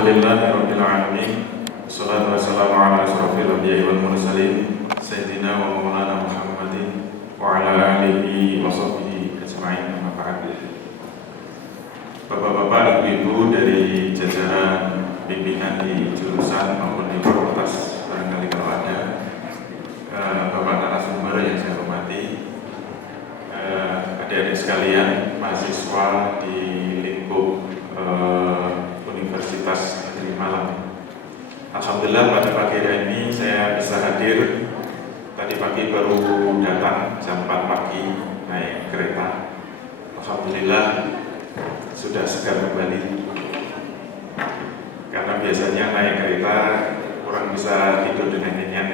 Alhamdulillahirabbil alamin. Wassalatu wassalamu ala asyrofil anbiya'i wal mursalin sayyidina wa maulana Muhammadin wa ala alihi wa sahbihi ajma'in. Amma ba'd. Bapak-bapak, ibu-ibu dari jajaran pimpinan di jurusan maupun di fakultas, barangkali kalau ada, bapak narasumber yang saya hormati, adik-adik sekalian, mahasiswa di lingkup Universitas Negeri Malang. Alhamdulillah pada pagi hari ini saya bisa hadir. Tadi pagi baru datang jam 4 pagi naik kereta. Alhamdulillah sudah segar kembali. Karena biasanya naik kereta kurang bisa tidur dengan nyenyak,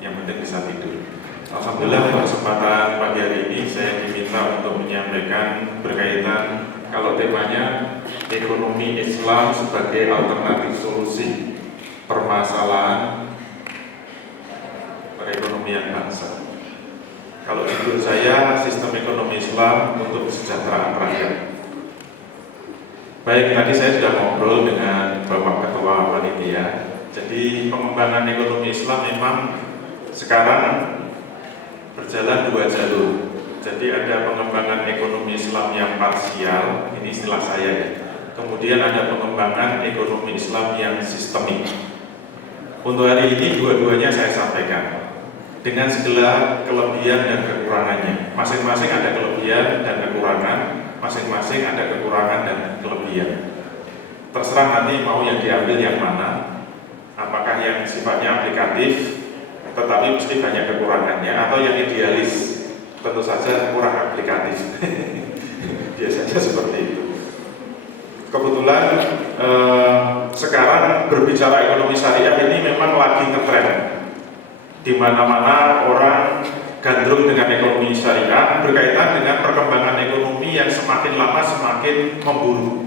yang penting bisa tidur. Alhamdulillah pada kesempatan pagi hari ini saya diminta untuk menyampaikan berkaitan, kalau temanya ekonomi Islam sebagai alternatif solusi permasalahan perekonomian bangsa. Kalau judul saya sistem ekonomi Islam untuk kesejahteraan rakyat. Baik, tadi saya sudah ngobrol dengan Bapak Ketua Panitia. Jadi pengembangan ekonomi Islam memang sekarang berjalan dua jalur. Jadi ada pengembangan ekonomi Islam yang parsial, ini istilah saya ya. Kemudian ada pengembangan ekonomi Islam yang sistemik. Untuk hari ini dua-duanya saya sampaikan dengan segala kelebihan dan kekurangannya. Masing-masing ada kelebihan dan kekurangan, masing-masing ada kekurangan dan kelebihan. Terserah nanti mau yang diambil yang mana, apakah yang sifatnya aplikatif tetapi mesti banyak kekurangannya, atau yang idealis, tentu saja kurang aplikatif. Biasanya seperti itu. Kebetulan sekarang berbicara ekonomi syariah ini memang lagi ngetren. Di mana-mana orang gandrung dengan ekonomi syariah berkaitan dengan perkembangan ekonomi yang semakin lama semakin memburuk.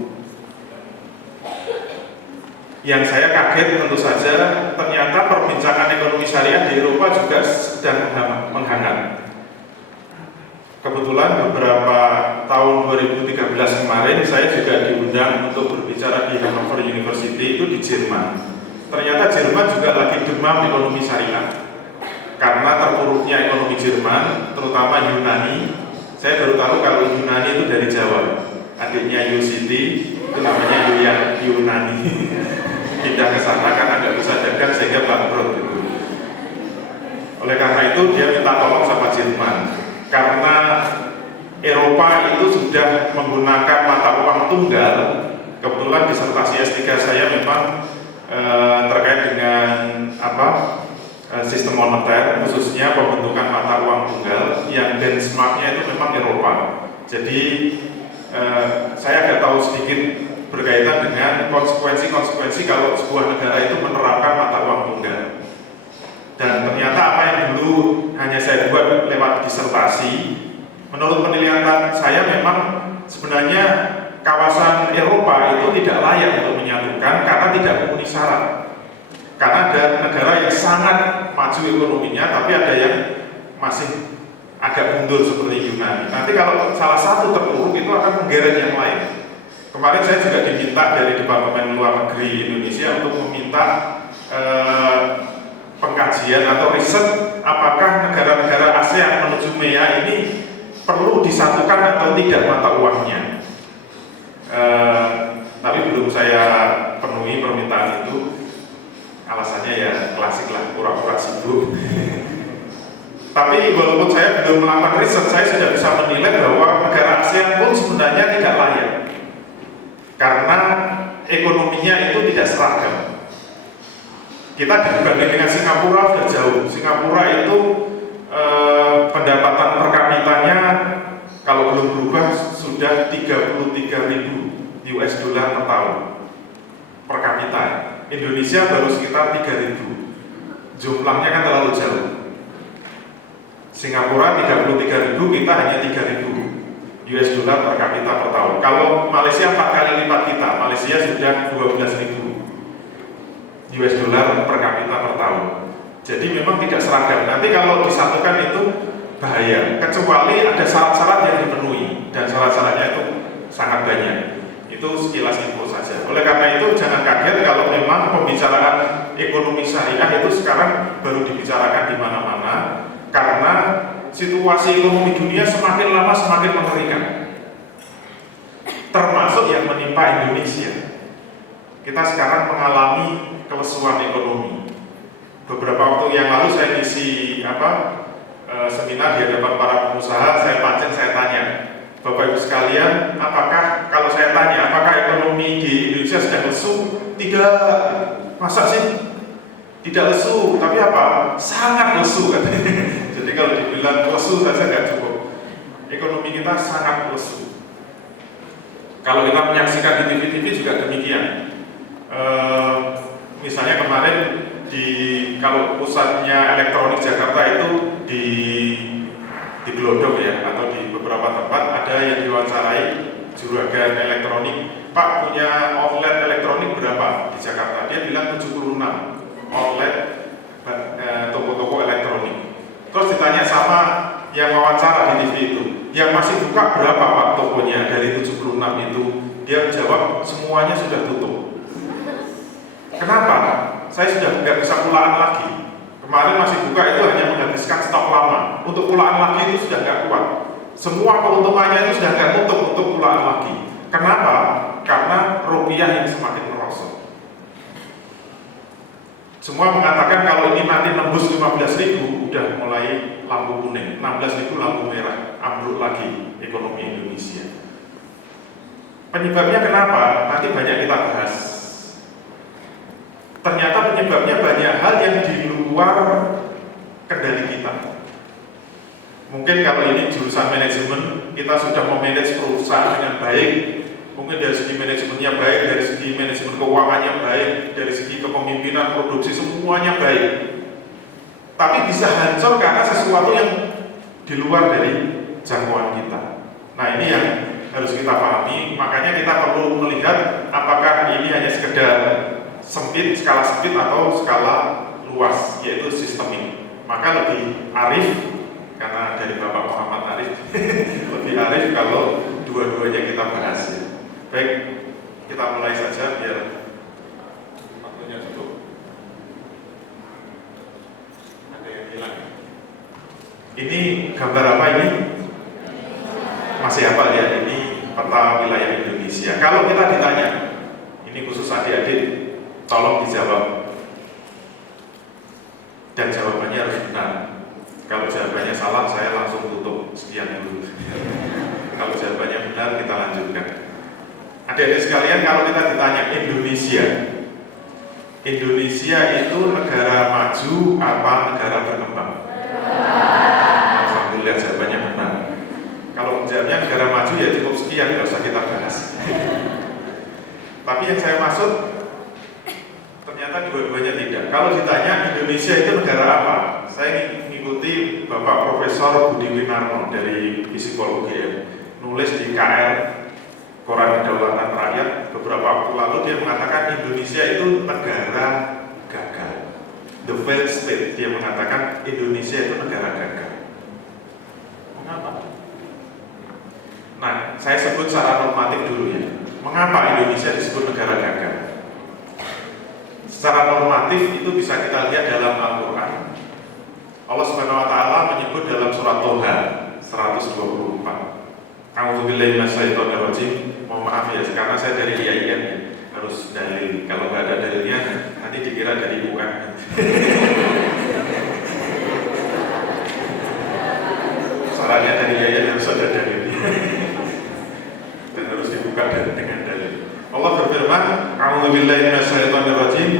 Yang saya kaget tentu saja ternyata perbincangan ekonomi syariah di Eropa juga sedang menghangat. Kebetulan beberapa tahun 2013 kemarin saya juga diundang untuk berbicara di Hannover University, itu di Jerman. Ternyata Jerman juga lagi demam ekonomi syariah. Karena terpuruknya ekonomi Jerman, terutama Yunani. Saya baru tahu kalau Yunani itu dari Jawa. Adiknya Yusiti, itu namanya Yunani. Pindah ke sana karena nggak bisa dagang sehingga bangkrut. Oleh karena itu dia minta tolong sama Jerman. Karena Eropa itu sudah menggunakan mata uang tunggal. Kebetulan disertasi S3 saya memang terkait dengan sistem moneter, khususnya pembentukan mata uang tunggal yang benchmarknya itu memang Eropa. Jadi saya agak tahu sedikit berkaitan dengan konsekuensi kalau sebuah negara itu menerapkan mata uang tunggal. Dan ternyata apa yang dulu hanya saya buat lewat disertasi, menurut penelitian saya memang sebenarnya kawasan Eropa itu tidak layak untuk menyatukan karena tidak memenuhi syarat. Karena ada negara yang sangat maju ekonominya, tapi ada yang masih agak mundur seperti Yunani. Nanti kalau salah satu terpuruk itu akan menggeret yang lain. Kemarin saya juga diminta dari Departemen Luar Negeri Indonesia untuk meminta pengkajian atau riset apakah negara-negara ASEAN menuju MEA ini perlu disatukan atau tidak mata uangnya. Tapi belum saya penuhi permintaan itu. Alasannya ya klasik lah, pura-pura sibuk. Tapi walaupun saya belum melakukan riset, saya sudah bisa menilai bahwa negara ASEAN pun sebenarnya tidak layak. Karena ekonominya itu tidak seragam. Kita dibanding dengan Singapura sudah jauh. Singapura itu pendapatan per kapitanya kalau belum berubah sudah 33.000 US dollar per tahun per kapita. Indonesia baru sekitar 3.000. Jumlahnya kan terlalu jauh. Singapura 33.000, kita hanya 3.000 US dollar per kapita per tahun. Kalau Malaysia 4 kali lipat kita, Malaysia sudah 12.000 US dollar per kapita per tahun. Jadi memang tidak seragam. Nanti kalau disatukan itu bahaya, kecuali ada syarat-syarat yang dipenuhi, dan syarat-syaratnya itu sangat banyak. Itu sekilas info saja. Oleh karena itu jangan kaget kalau memang pembicaraan ekonomi syariah itu sekarang baru dibicarakan di mana-mana, karena situasi ekonomi dunia semakin lama semakin mengerikan, termasuk yang menimpa Indonesia. Kita sekarang mengalami kelesuan ekonomi. Beberapa waktu yang lalu saya isi seminar di hadapan para pengusaha, saya pancing, saya tanya, Bapak Ibu sekalian, apakah kalau saya tanya apakah ekonomi di Indonesia sedang lesu? Tidak. Masa sih? Tidak lesu, tapi apa? Sangat lesu katanya. Jadi kalau dibilang lesu saja nggak cukup. Ekonomi kita sangat lesu. Kalau kita menyaksikan di TV-TV juga demikian. Misalnya kemarin kalau pusatnya elektronik Jakarta itu di Glodok ya, atau di beberapa tempat ada yang diwawancarai juragan elektronik, Pak punya outlet elektronik berapa di Jakarta? Dia bilang 76 outlet toko-toko elektronik. Terus ditanya sama yang wawancara di TV itu, yang masih buka berapa Pak tokonya dari 76 itu? Dia jawab semuanya sudah tutup. Kenapa? Saya sudah nggak bisa pulaan lagi. Kemarin masih buka itu hanya menghabiskan stok lama. Untuk pulaan lagi itu sudah nggak kuat. Semua keuntungannya itu sudah nggak nutup untuk pulaan lagi. Kenapa? Karena rupiah yang semakin merosot. Semua mengatakan kalau ini nanti nembus 15.000 udah mulai lampu kuning, 16.000 lampu merah, ambruk lagi ekonomi Indonesia. Penyebabnya kenapa? Nanti banyak kita bahas. Ternyata penyebabnya banyak hal yang di luar kendali kita. Mungkin kalau ini jurusan manajemen, kita sudah memanage perusahaan dengan baik. Mungkin dari segi manajemennya baik, dari segi manajemen keuangannya baik, dari segi kepemimpinan produksi semuanya baik. Tapi bisa hancur karena sesuatu yang di luar dari jangkauan kita. Nah ini yang harus kita pahami. Makanya kita perlu melihat apakah ini hanya sekedar skala sempit atau skala luas, yaitu sistemik. Maka lebih arif, karena dari Bapak Muhammad Arif lebih arif kalau dua-duanya kita bahas. Baik, kita mulai saja biar waktunya cukup. Ada yang hilang. Ini gambar apa ini? Masih apa ya? Ini peta wilayah Indonesia. Kalau kita ditanya, ini khusus adik-adik, tolong dijawab. Dan jawabannya harus benar. Kalau jawabannya salah, saya langsung tutup. Sekian dulu. Kalau jawabannya benar, kita lanjutkan. Adik-adik sekalian, kalau kita ditanya Indonesia itu negara maju apa negara berkembang? Alhamdulillah jawabannya benar. Kalau jawabnya negara maju ya cukup sekian, tidak usah kita bahas. Tapi yang saya maksud, ternyata dua-duanya tidak. Kalau ditanya Indonesia itu negara apa? Saya mengikuti Bapak Profesor Budi Winarno dari Psikologi nulis di KR Koran Kedaulatan Rakyat beberapa waktu lalu. Dia mengatakan Indonesia itu negara gagal, the failed state. Dia mengatakan Indonesia itu negara gagal. Mengapa? Nah, saya sebut secara normatif dulu ya. Mengapa Indonesia disebut negara gagal? Secara normatif itu bisa kita lihat dalam Al-Quran. Allah Subhanahu wa Ta'ala menyebut dalam surat Toha 124. A'udzubillahi minasyaitonirrajim. Mohon maaf ya, karena saya dari IAIN harus dalil. Kalau nggak ada dalilnya nanti dikira dari UN. Sarannya dari IAIN harus ada dalilnya dan harus dibuka dengan dalil. Allah berfirman, A'udzubillahi minasyaitonirrajim.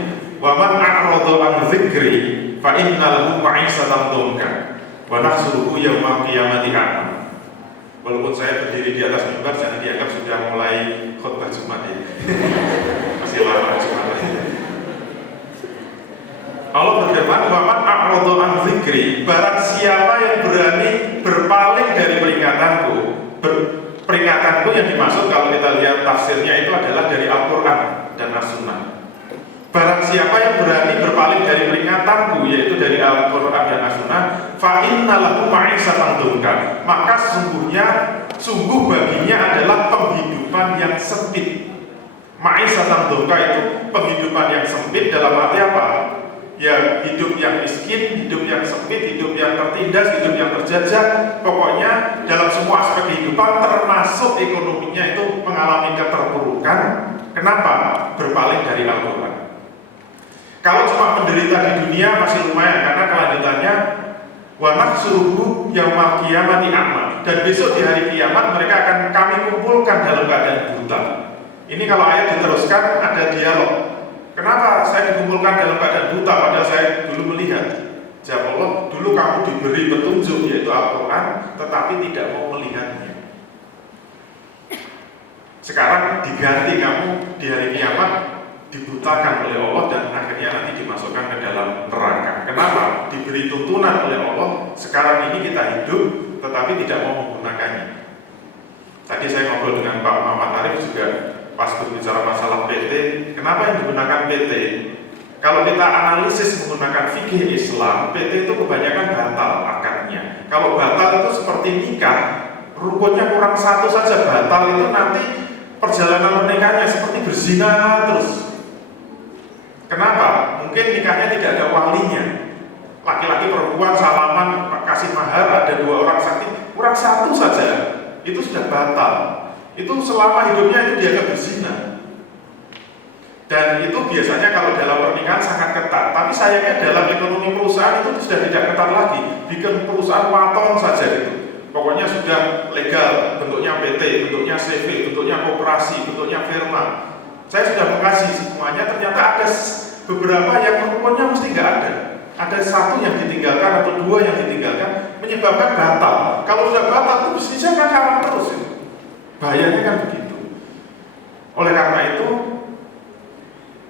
Wa man a'rada an dzikri fa inna lahu ma'isatan dhanka wa nahsuruhu yaumal qiyamati a'ma. Walaupun saya berdiri di atas mimbar, jangan dianggap sudah mulai khutbah Jumat ya. Masih lama Jumat. Allah berfirman, wa man a'rada an dzikri, barang siapa yang berani berpaling dari peringatanku. Peringatanku yang dimaksud kalau kita lihat tafsirnya itu adalah dari Al-Quran dan As-Sunnah. Barang siapa yang berani berpaling dari peringatanku, yaitu dari Al-Quran dan As-Sunnah, fa inna lahu ma'isatan dhanka, maka sungguh baginya adalah penghidupan yang sempit. Ma'isyatan dongka itu penghidupan yang sempit dalam arti apa? Ya hidup yang miskin, hidup yang sempit, hidup yang tertindas, hidup yang terjajah. Pokoknya dalam semua aspek kehidupan termasuk ekonominya itu mengalami keterpurukan. Kenapa? Berpaling dari Al-Quran. Kalau cuma menderita di dunia masih lumayan, karena kelanjutannya wa nahsyuruhu yaumal qiyamati a'ma, dan besok di hari kiamat mereka akan kami kumpulkan dalam keadaan buta. Ini kalau ayat diteruskan ada dialog. Kenapa saya dikumpulkan dalam keadaan buta padahal saya dulu melihat? Jawab Allah, dulu kamu diberi petunjuk yaitu Al-Quran, tetapi tidak mau melihatnya. Sekarang diganti kamu di hari kiamat dibutakan oleh Allah dan akhirnya nanti dimasukkan ke dalam neraka. Kenapa? Diberi tuntunan oleh Allah, sekarang ini kita hidup tetapi tidak mau menggunakannya. Tadi saya ngobrol dengan Pak Muhammad Arif juga pas berbicara masalah PT. Kenapa yang digunakan PT? Kalau kita analisis menggunakan fikih Islam, PT itu kebanyakan batal akadnya. Kalau batal itu seperti nikah, rukunnya kurang satu saja batal, itu nanti perjalanan pernikahannya seperti berzina terus. Kenapa? Mungkin nikahnya tidak ada walinya. Laki-laki perempuan salaman kasih mahar, ada 2 orang saksi, kurang satu saja itu sudah batal. Itu selama hidupnya itu dianggap berzina. Dan itu biasanya kalau dalam pernikahan sangat ketat. Tapi sayangnya dalam ekonomi perusahaan itu sudah tidak ketat lagi. Bikin perusahaan waton saja gitu. Pokoknya sudah legal, bentuknya PT, bentuknya CV, bentuknya koperasi, bentuknya firma. Saya sudah mengkaji semuanya, ternyata ada beberapa yang rukunnya mesti nggak ada. Ada 1 yang ditinggalkan atau 2 yang ditinggalkan, menyebabkan batal. Kalau sudah batal itu bisnisnya kan kalah terus ya. Bahayanya kan begitu. Oleh karena itu,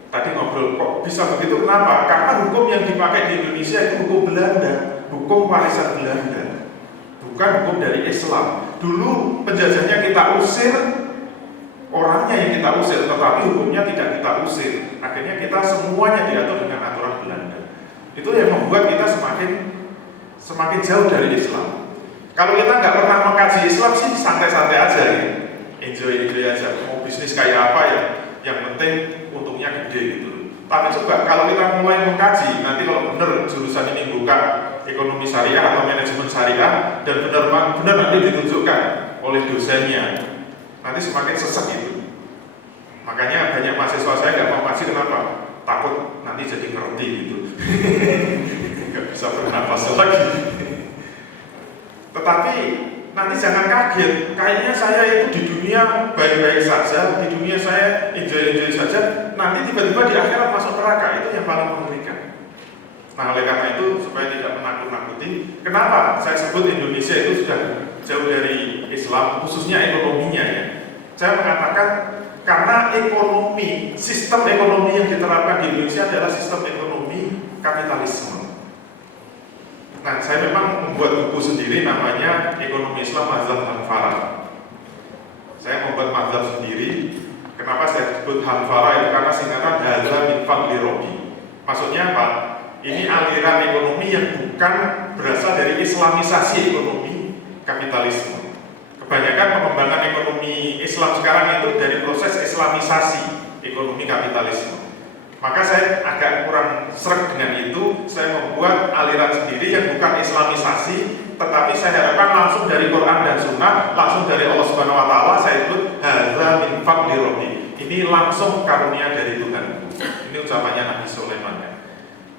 tadi ngobrol kok bisa begitu, kenapa? Karena hukum yang dipakai di Indonesia itu hukum Belanda, hukum warisan Belanda, bukan hukum dari Islam. Dulu penjajahnya kita usir, orangnya yang kita usir, tetapi hukumnya tidak kita usir. Akhirnya kita semuanya diatur dengan aturan Belanda. Itu yang membuat kita semakin jauh dari Islam. Kalau kita nggak pernah mengkaji Islam sih santai-santai aja ya. Enjoy aja, mau bisnis kayak apa ya, yang penting untungnya gede gitu. Tapi coba kalau kita mulai mengkaji, nanti kalau benar jurusan ini buka ekonomi syariah atau manajemen syariah dan benar nanti ditunjukkan oleh dosennya, nanti semakin sesat gitu. Makanya banyak mahasiswa saya nggak mau ngaji, kenapa? Takut nanti jadi ngerti gitu. Nggak bisa bernafas lagi. Tetapi nanti jangan kaget, kayaknya saya itu di dunia baik-baik saja, di dunia saya enjoy saja, nanti tiba-tiba di akhirat masuk neraka. Itu yang paling mengerikan. Nah oleh karena itu, supaya tidak menakut-nakuti, kenapa saya sebut Indonesia itu sudah jauh dari Islam, khususnya ekonominya ya. Saya mengatakan karena ekonomi, sistem ekonomi yang diterapkan di Indonesia adalah sistem ekonomi kapitalisme. Nah, saya memang membuat buku sendiri namanya Ekonomi Islam Mazhab Hanfara. Saya membuat mazhab sendiri. Kenapa saya sebut Hanfara itu? Karena singkatan Hadza min Fadli Rabbi. Maksudnya apa? Ini aliran ekonomi yang bukan berasal dari islamisasi ekonomi kapitalisme. Kebanyakan pengembangan ekonomi Islam sekarang itu dari proses islamisasi ekonomi kapitalisme. Maka saya agak kurang sreg dengan itu. Saya membuat aliran sendiri yang bukan islamisasi, tetapi saya harapkan langsung dari Quran dan Sunnah, langsung dari Allah Subhanahu Wa Taala. Saya sebut Hadza min Fadli Rabbi. Ini langsung karunia dari Tuhan. Ini ucapannya Nabi Sulaiman ya.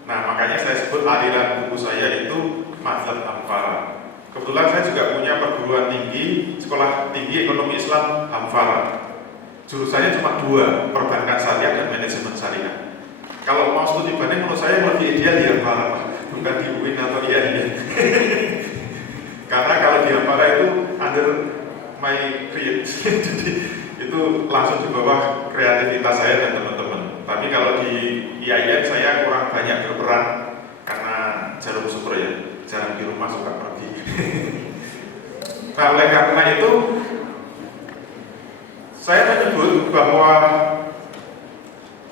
Nah makanya saya sebut aliran buku saya itu Mazhab Hanfara. Kebetulan saya juga punya perguruan tinggi, sekolah tinggi ekonomi Islam Hanfara. Jurusannya cuma 2, perbankan syariah dan manajemen syariah. Kalau mau studi banding menurut saya lebih ideal di Hanfara, bukan di UIN atau IAIN. Karena kalau di Hanfara itu under my create, jadi itu langsung di bawah kreativitas saya dan teman-teman. Tapi kalau di IAIN saya kurang banyak berperan karena jarum syukur ya, jarang di rumah, suka pergi. Nah oleh karena itu saya menyebut bahwa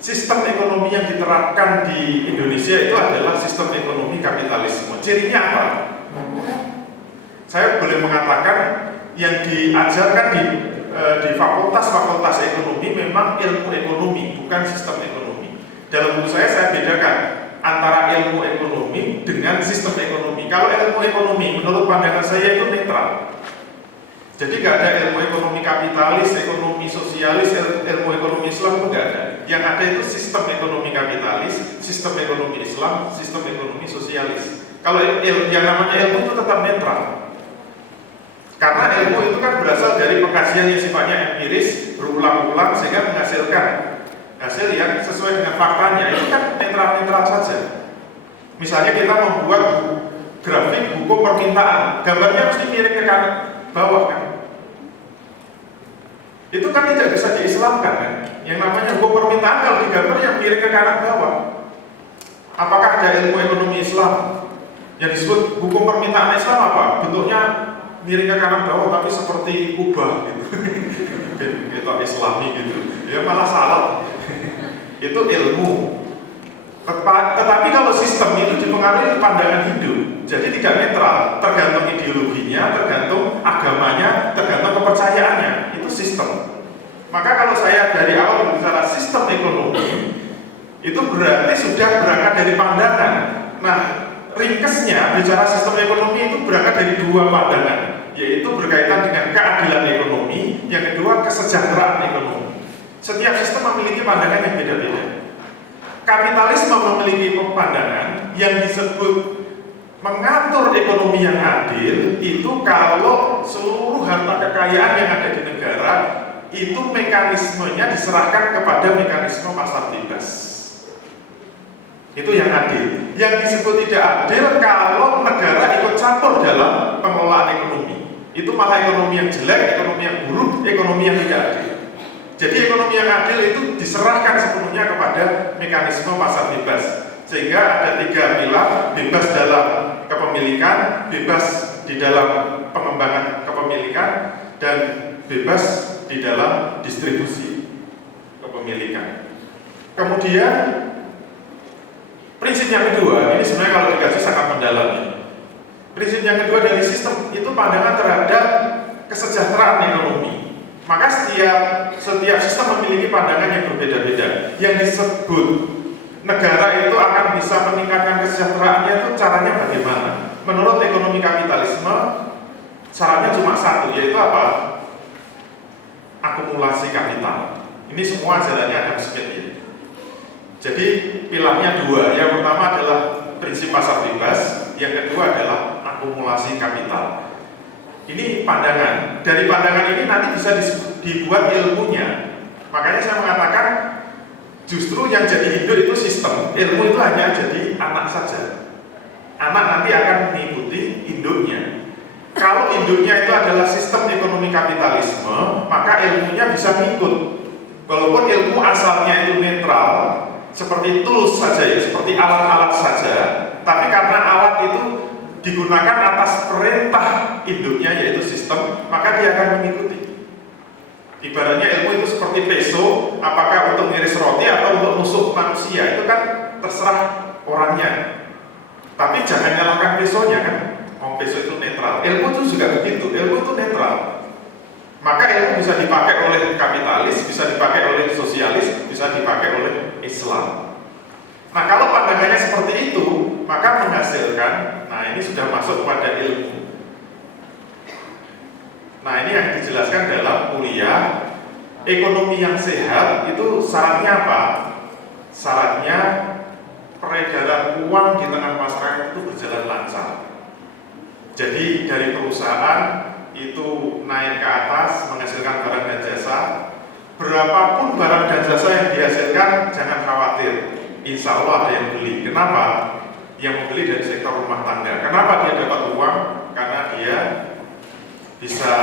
sistem ekonomi yang diterapkan di Indonesia itu adalah sistem ekonomi kapitalisme. Cirinya apa? Saya boleh mengatakan yang diajarkan di di fakultas-fakultas ekonomi memang ilmu ekonomi, bukan sistem ekonomi. Dalam buku saya bedakan antara ilmu ekonomi dengan sistem ekonomi. Kalau ilmu ekonomi menurut pandangan saya itu netral. Jadi nggak ada ilmu ekonomi kapitalis, ekonomi sosialis, ilmu ekonomi Islam itu nggak ada. Yang ada itu sistem ekonomi kapitalis, sistem ekonomi Islam, sistem ekonomi sosialis. Kalau yang namanya ilmu itu tetap netral. Karena ilmu itu kan berasal dari pengkajian yang sifatnya empiris, berulang-ulang sehingga menghasilkan hasil yang sesuai dengan faktanya. Itu kan netral-netral saja. Misalnya kita membuat grafik hukum permintaan, gambarnya mesti miring ke kanan bawah kan. Itu kan tidak bisa diislamkan kan. Yang namanya hukum permintaan kalau digambar yang miring ke kanan bawah. Apakah ada ilmu ekonomi Islam yang disebut hukum permintaan Islam apa? Bentuknya miring ke kanan bawah tapi seperti kubah gitu. Itu Islami gitu. Ya malah salah. Itu ilmu. Tetapi kalau sistem itu dipengaruhi pandangan hidup, jadi tidak netral, tergantung ideologinya, tergantung agamanya, tergantung kepercayaannya. Itu sistem. Maka kalau saya dari awal berbicara sistem ekonomi, itu berarti sudah berangkat dari pandangan. Nah, ringkesnya bicara sistem ekonomi itu berangkat dari dua pandangan, yaitu berkaitan dengan keadilan ekonomi, yang kedua kesejahteraan ekonomi. Setiap sistem memiliki pandangan yang beda-beda. Kapitalisme memiliki pandangan yang disebut mengatur ekonomi yang adil itu kalau seluruh harta kekayaan yang ada di negara itu mekanismenya diserahkan kepada mekanisme pasar bebas. Itu yang adil. Yang disebut tidak adil kalau negara ikut campur dalam pengelolaan ekonomi. Itu malah ekonomi yang jelek, ekonomi yang buruk, ekonomi yang tidak adil. Jadi ekonomi yang adil itu diserahkan sepenuhnya kepada mekanisme pasar bebas. Sehingga ada tiga pilar: bebas dalam kepemilikan, bebas di dalam pengembangan kepemilikan, dan bebas di dalam distribusi kepemilikan. Kemudian prinsip yang kedua, ini sebenarnya kalau dikaji sangat mendalam. Prinsip yang kedua dari sistem itu pandangan terhadap kesejahteraan ekonomi. Maka setiap sistem memiliki pandangan yang berbeda-beda. Yang disebut negara itu akan bisa meningkatkan kesejahteraannya itu caranya bagaimana? Menurut ekonomi kapitalisme, caranya cuma satu, yaitu apa? Akumulasi kapital. Ini semua jalannya Adam Smith ya. Jadi pilarnya dua. Yang pertama adalah prinsip pasar bebas, yang kedua adalah akumulasi kapital. Ini pandangan. Dari pandangan ini nanti bisa dibuat ilmunya. Makanya saya mengatakan justru yang jadi induk itu sistem. Ilmu itu hanya jadi anak saja. Anak nanti akan mengikuti induknya. Kalau induknya itu adalah sistem ekonomi kapitalisme, maka ilmunya bisa mengikut. Walaupun ilmu asalnya itu netral, seperti tools saja ya, seperti alat-alat saja, tapi karena alat itu digunakan atas perintah induknya yaitu sistem, maka dia akan mengikuti. Ibaratnya ilmu itu seperti peso, apakah untuk ngiris roti atau untuk nusuk manusia, itu kan terserah orangnya. Tapi jangan nyalakan pesonya kan, peso itu netral. Ilmu itu juga begitu, ilmu itu netral. Maka ilmu bisa dipakai oleh kapitalis, bisa dipakai oleh sosialis, bisa dipakai oleh Islam. Nah kalau pandangannya seperti itu, maka menghasilkan, nah ini sudah masuk pada ilmu. Nah ini yang dijelaskan dalam kuliah ekonomi yang sehat itu syaratnya apa? Syaratnya peredaran uang di tengah masyarakat itu berjalan lancar. Jadi dari perusahaan itu naik ke atas menghasilkan barang dan jasa, berapapun barang dan jasa yang dihasilkan jangan khawatir. Insya Allah ada yang beli. Kenapa? Yang membeli dari sektor rumah tangga. Kenapa dia dapat uang? Karena dia bisa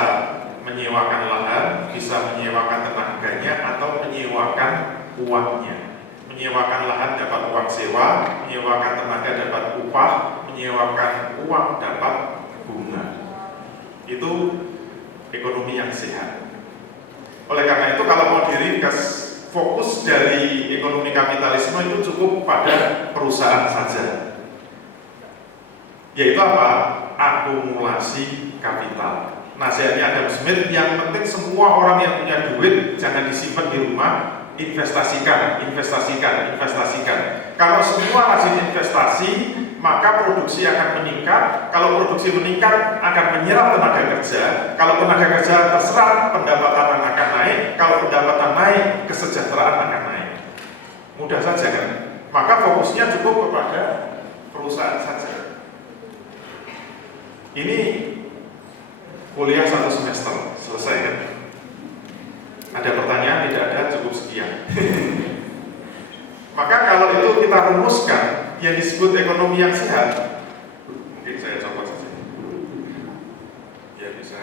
menyewakan lahan, bisa menyewakan tenaganya, atau menyewakan uangnya. Menyewakan lahan dapat uang sewa, menyewakan tenaga dapat upah, menyewakan uang dapat bunga. Itu ekonomi yang sehat. Oleh karena itu kalau mau diringkas, fokus dari ekonomi kapitalisme itu cukup pada perusahaan saja, yaitu apa? Akumulasi kapital. Nasihatnya Adam Smith, yang penting semua orang yang punya duit jangan disimpan di rumah, investasikan. Kalau semua rajin investasi, maka produksi akan meningkat. Kalau produksi meningkat, akan menyerap tenaga kerja. Kalau tenaga kerja terserap, pendapatan akan naik. Kalau pendapatan naik, kesejahteraan akan naik. Mudah saja kan? Maka fokusnya cukup kepada perusahaan saja. Ini kuliah 1 semester, selesai kan? Ada pertanyaan? Tidak ada, cukup sekian. Maka kalau itu kita rumuskan yang disebut ekonomi yang sehat, mungkin saya coba saja. Ya bisa.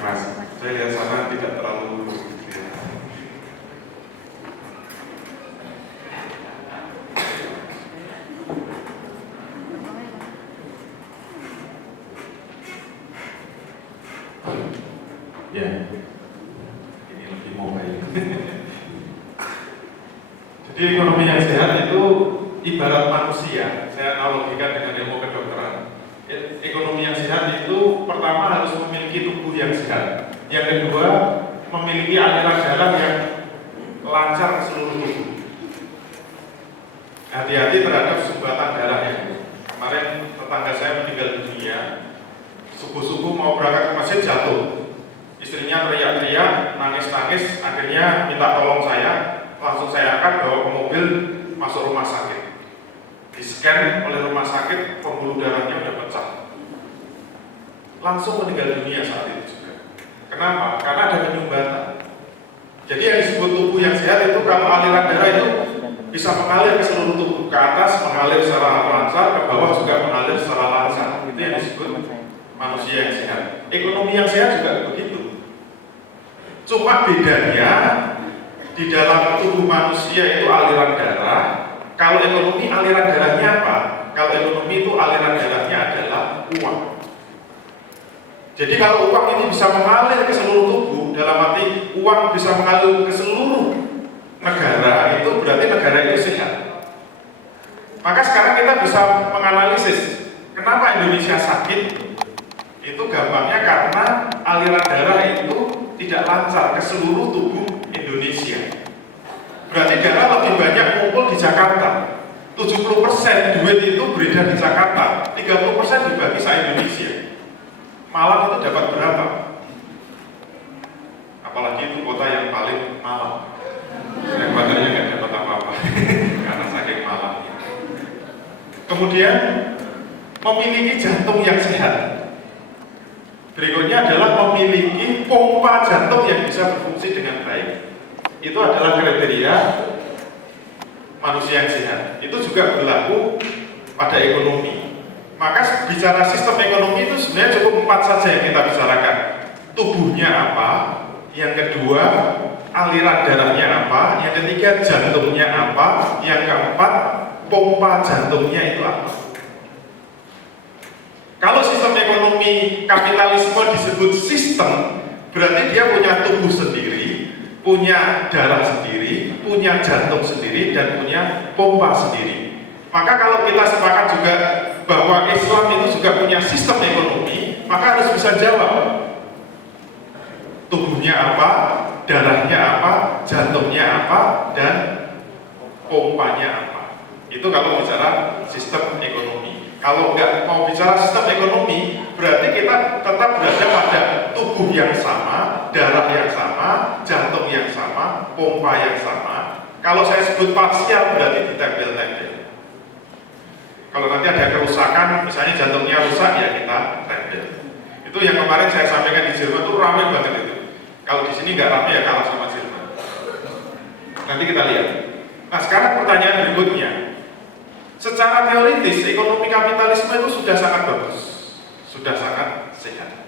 Mas, saya lihat sana tidak terlalu ya, ini lebih mobile. Jadi ekonomi yang sehat itu ibarat manusia. Saya analogikan dengan ilmu kedokteran. Ekonomi yang sehat itu pertama harus memiliki tubuh yang sehat. Yang kedua, memiliki aliran darah yang lancar ke seluruh tubuh. Hati-hati terhadap sumbatan darahnya. Kemarin tetangga saya meninggal dunia, subuh-subuh mau berangkat ke masjid jatuh. Istrinya teriak-teriak, nangis-nangis, akhirnya minta tolong saya. Langsung saya angkat, bawa ke mobil, masuk rumah sakit. Di-scan oleh rumah sakit, pembuluh darahnya udah pecah. Langsung meninggal dunia saat itu juga. Kenapa? Karena ada penyumbatan. Jadi yang disebut tubuh yang sehat itu kalau aliran darah itu bisa mengalir ke seluruh tubuh, ke atas mengalir secara lancar, ke bawah juga mengalir secara lancar. Itu yang disebut manusia yang sehat. Ekonomi yang sehat juga begitu. Cuma bedanya di dalam tubuh manusia itu aliran darah. Kalau ekonomi aliran darahnya apa? Kalau ekonomi itu aliran darahnya adalah uang. Jadi kalau uang ini bisa mengalir ke seluruh tubuh, dalam arti uang bisa mengalir ke seluruh negara, itu berarti negara itu sehat. Maka sekarang kita bisa menganalisis kenapa Indonesia sakit. Itu gampangnya karena aliran darah itu tidak lancar ke seluruh tubuh Indonesia. Berarti darah lebih banyak kumpul di Jakarta. 70% duit itu beredar di Jakarta, 30% dibagi se-Indonesia. Malang itu dapat berapa? Apalagi itu kota yang paling malam. Ekuatornya nggak dapat apa-apa karena saking malam. Kemudian memiliki jantung yang sehat. Berikutnya adalah memiliki pompa jantung yang bisa berfungsi dengan baik. Itu adalah kriteria manusia yang sehat. Itu juga berlaku pada ekonomi. Maka bicara sistem ekonomi itu sebenarnya cukup 4 saja yang kita bicarakan. Tubuhnya apa? Yang kedua, aliran darahnya apa? Yang ketiga, jantungnya apa? Yang keempat, pompa jantungnya itu apa? Kalau sistem ekonomi kapitalisme disebut sistem, berarti dia punya tubuh sendiri, punya darah sendiri, punya jantung sendiri, dan punya pompa sendiri. Maka kalau kita sepakat juga bahwa Islam itu juga punya sistem ekonomi, maka harus bisa jawab tubuhnya apa, darahnya apa, jantungnya apa, dan pompanya apa. Itu kalau bicara sistem ekonomi. Kalau nggak mau bicara sistem ekonomi, berarti kita tetap berada pada tubuh yang sama, darah yang sama, jantung yang sama, pompa yang sama. Kalau saya sebut parsial, berarti ditempel-tempel. Kalau nanti ada kerusakan, misalnya jantungnya rusak, ya kita tempel. Itu yang kemarin saya sampaikan di Jerman itu ramai banget itu. Kalau di sini nggak ramai ya kalah sama Jerman. Nanti kita lihat. Nah sekarang pertanyaan berikutnya, secara teoritis ekonomi kapitalisme itu sudah sangat bagus, sudah sangat sehat.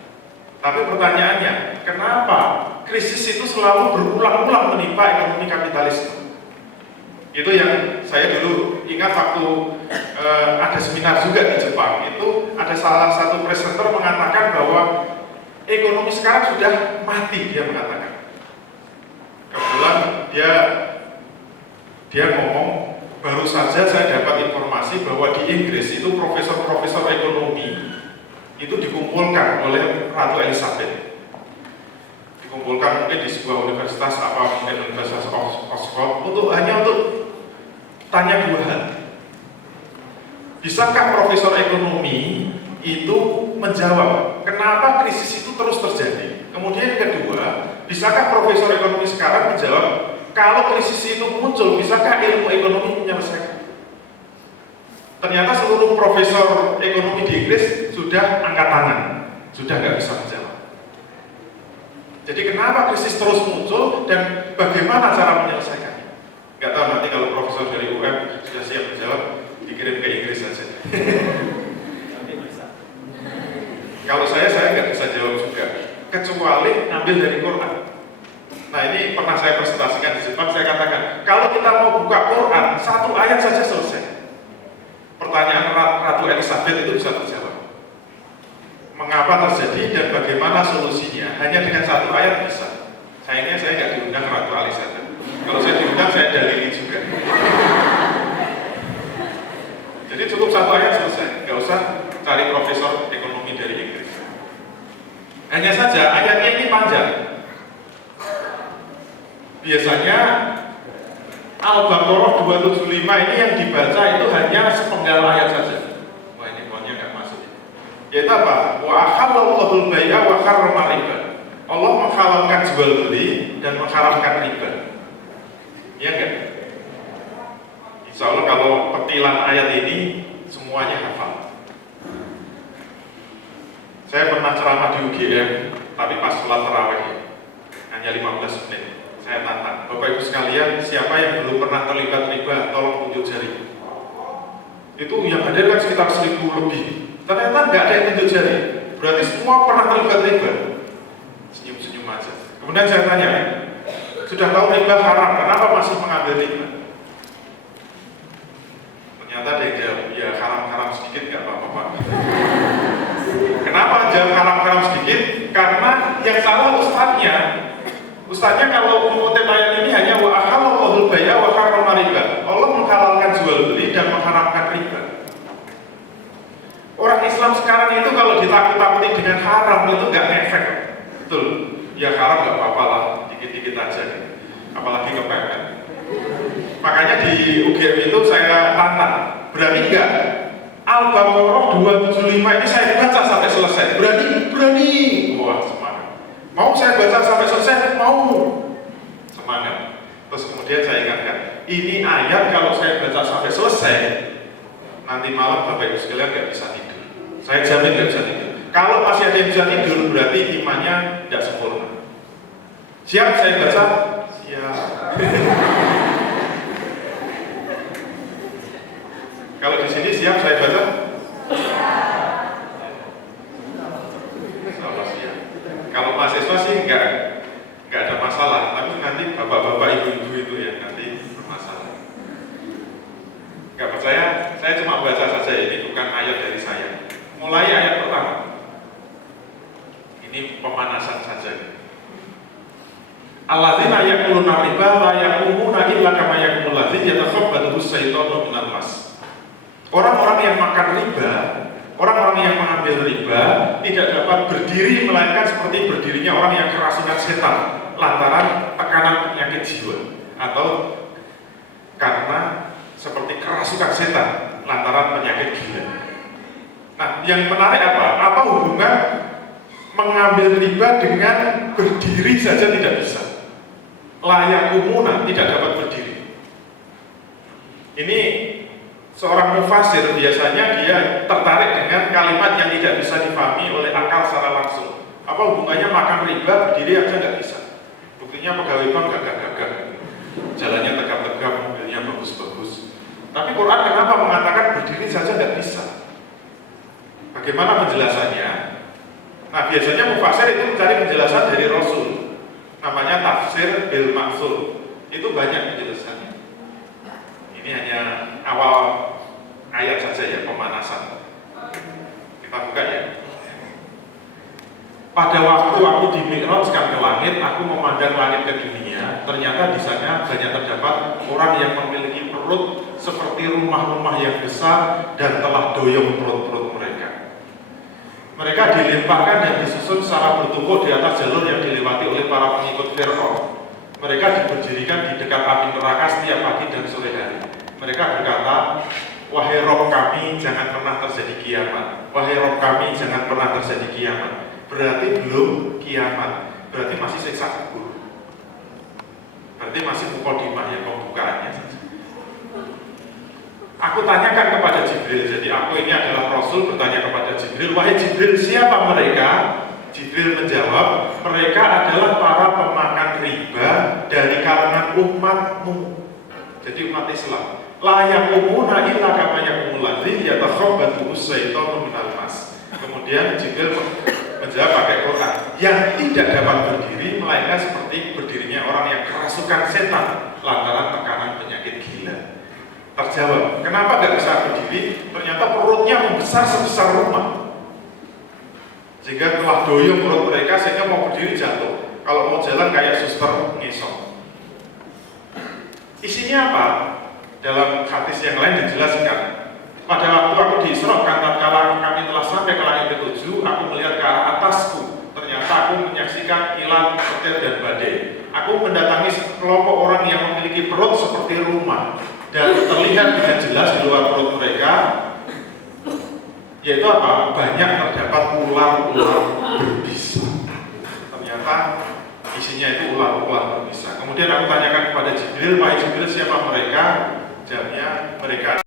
Tapi pertanyaannya, kenapa krisis itu selalu berulang-ulang menimpa ekonomi kapitalisme? Itu yang saya dulu ingat waktu ada seminar juga di Jepang. Itu ada salah satu presenter mengatakan bahwa ekonomi sekarang sudah mati, dia mengatakan. Kebetulan dia ngomong, baru saja saya dapat informasi bahwa di Inggris itu profesor-profesor ekonomi itu dikumpulkan oleh Ratu Elizabeth, dikumpulkan mungkin di sebuah universitas mungkin Universitas Oxford hanya untuk tanya dua hal. Bisakah profesor ekonomi itu menjawab kenapa krisis itu terus terjadi? Kemudian yang kedua, bisakah profesor ekonomi sekarang menjawab kalau krisis itu muncul, bisakah ilmu ekonomi menyelesaikan? Ternyata seluruh profesor ekonomi di Inggris sudah angkat tangan, sudah nggak bisa menjawab. Jadi kenapa krisis terus muncul dan bagaimana cara menyelesaikannya? Nggak tahu, nanti kalau profesor dari UM sudah siap menjawab, dikirim ke Inggris saja. Kalau saya nggak bisa jawab juga, kecuali ngambil dari Quran. Nah ini pernah saya presentasikan di Jepang, saya katakan, kalau kita mau buka Quran, satu ayat saja selesai. Pertanyaan Ratu Elizabeth itu bisa terjawab. Mengapa terjadi dan bagaimana solusinya? Hanya dengan satu ayat bisa. Sayangnya saya nggak diundang Ratu Elizabeth. Kalau saya diundang, saya dalili juga. Jadi cukup satu ayat selesai. Nggak usah cari profesor ekonomi dari Inggris. Hanya saja ayatnya ini panjang. Biasanya Al-Baqarah 275 ini yang dibaca itu hanya sepenggal ayat saja. Wah ini pokoknya nggak masuk. Yaitu apa? Wa ahallallahu al-bai'a wa harrama riba. Allah menghalalkan jual beli dan mengharamkan riba. Iya enggak? Insya Allah kalau petilan ayat ini semuanya hafal. Saya pernah ceramah di UGM, tapi pas sholat tarawih hanya 15 menit. Saya tantang, Bapak Ibu sekalian, siapa yang belum pernah terlibat riba, tolong tunjuk jari. Itu yang hadir kan sekitar 1000 lebih. Ternyata nggak ada yang tunjuk jari. Berarti semua pernah terlibat riba. Senyum-senyum aja. Kemudian saya tanya, sudah tahu riba haram, kenapa masih mengambil riba? Ternyata dia jawab, ya haram-haram sedikit nggak apa-apa Pak. Kenapa jawab haram-haram sedikit? Karena yang salah ustadznya. Ustaznya kalau mengutip ayat ini hanya wa ahallallahu al-bai'a wa harrama riba. Allah menghalalkan jual beli dan mengharamkan riba. Orang Islam sekarang itu kalau ditakut-takuti dengan haram itu nggak efek. Betul. Ya haram nggak apa-apa lah, dikit-dikit aja. Apalagi kepepet. Makanya di UGM itu saya tantang. Berani nggak? Al-Baqarah 275 ini saya baca sampai selesai. Berani. Wah, semangat. Mau saya baca sampai selesai? Mau. Semangat. Terus kemudian saya ingatkan, ini ayat kalau saya baca sampai selesai, nanti malam Bapak Ibu sekalian nggak bisa tidur. Saya jamin nggak bisa tidur. Kalau masih ada yang bisa tidur, berarti imannya tidak sempurna. Siap saya baca? Siap. Kalau di sini siap saya baca? Kalau mahasiswa sih nggak ada masalah, tapi nanti bapak-bapak ibu-ibu itu yang nanti bermasalah. Nggak percaya? Saya cuma baca saja, ini bukan ayat dari saya. Mulai ayat pertama. Ini pemanasan saja. Alladzina ya'kuluna riba la yaqumuna illa kama yaqumul ladzi yatakhabbathu syaitanu minal mas. Orang-orang yang makan riba, orang-orang yang mengambil riba tidak dapat berdiri melainkan seperti berdirinya orang yang kerasukan setan lantaran tekanan penyakit jiwa, atau karena seperti kerasukan setan lantaran penyakit gila. Nah, yang menarik apa hubungan mengambil riba dengan berdiri saja tidak bisa? Layak umuna tidak dapat berdiri. Ini seorang mufasir biasanya dia tertarik dengan kalimat yang tidak bisa dipahami oleh akal secara langsung. Apa hubungannya makan riba berdiri aja nggak bisa? Buktinya pegawai bank gagah-gagah, jalannya tegap-tegap, mobilnya ilmunya bagus-bagus. Tapi Quran kenapa mengatakan berdiri saja tidak bisa? Bagaimana penjelasannya? Nah, biasanya mufasir itu mencari penjelasan dari Rasul. Namanya tafsir bil maksud. Itu banyak penjelasannya. Ini hanya awal ayat saja ya, pemanasan. Kita buka ya. Pada waktu aku di Mi'rajkan ke langit, aku memandang langit ke dunia. Ternyata di sana banyak terdapat orang yang memiliki perut seperti rumah-rumah yang besar dan telah doyong perut-perut mereka. Mereka dilimpahkan dan disusun secara bertumpuk di atas jalur yang dilewati oleh para pengikut Fir'aun. Mereka diberdirikan di dekat api neraka setiap pagi dan sore hari. Mereka berkata, wahai Rob kami, jangan pernah terjadi kiamat. Wahai Rob kami, jangan pernah terjadi kiamat. Berarti belum kiamat, berarti masih siksa kubur, berarti masih mukodimah ya, pembukaannya saja. Aku tanyakan kepada Jibril, jadi aku ini adalah Rasul bertanya kepada Jibril, wahai Jibril, siapa mereka? Jibril menjawab, mereka adalah para pemakan riba dari kalangan umatmu, jadi umat Islam. La yakumuna illa kama yakumul ladzi yatakhabbatu syaitanu minal mas. Kemudian Jibril menjawab pakai Quran, yang tidak dapat berdiri melainkan seperti berdirinya orang yang kerasukan setan lantaran tekanan penyakit gila. Terjawab, kenapa tidak bisa berdiri? Ternyata perutnya membesar sebesar rumah, sehingga telah doyong perut mereka sehingga mau berdiri jatuh. Kalau mau jalan kayak suster ngesong. Isinya apa? Dalam hadis yang lain dijelaskan, pada waktu aku di-Isra, tatkala kami telah sampai ke langit ke-7, aku melihat ke arah atasku. Ternyata aku menyaksikan ilang, petir dan badai. Aku mendatangi sekelompok orang yang memiliki perut seperti rumah, dan terlihat dengan jelas di luar perut mereka, yaitu apa? Banyak terdapat ular-ular berbisa. Ternyata isinya itu ular-ular berbisa. Kemudian aku tanyakan kepada Jibril, wahai Jibril, siapa mereka? Jawabnya, mereka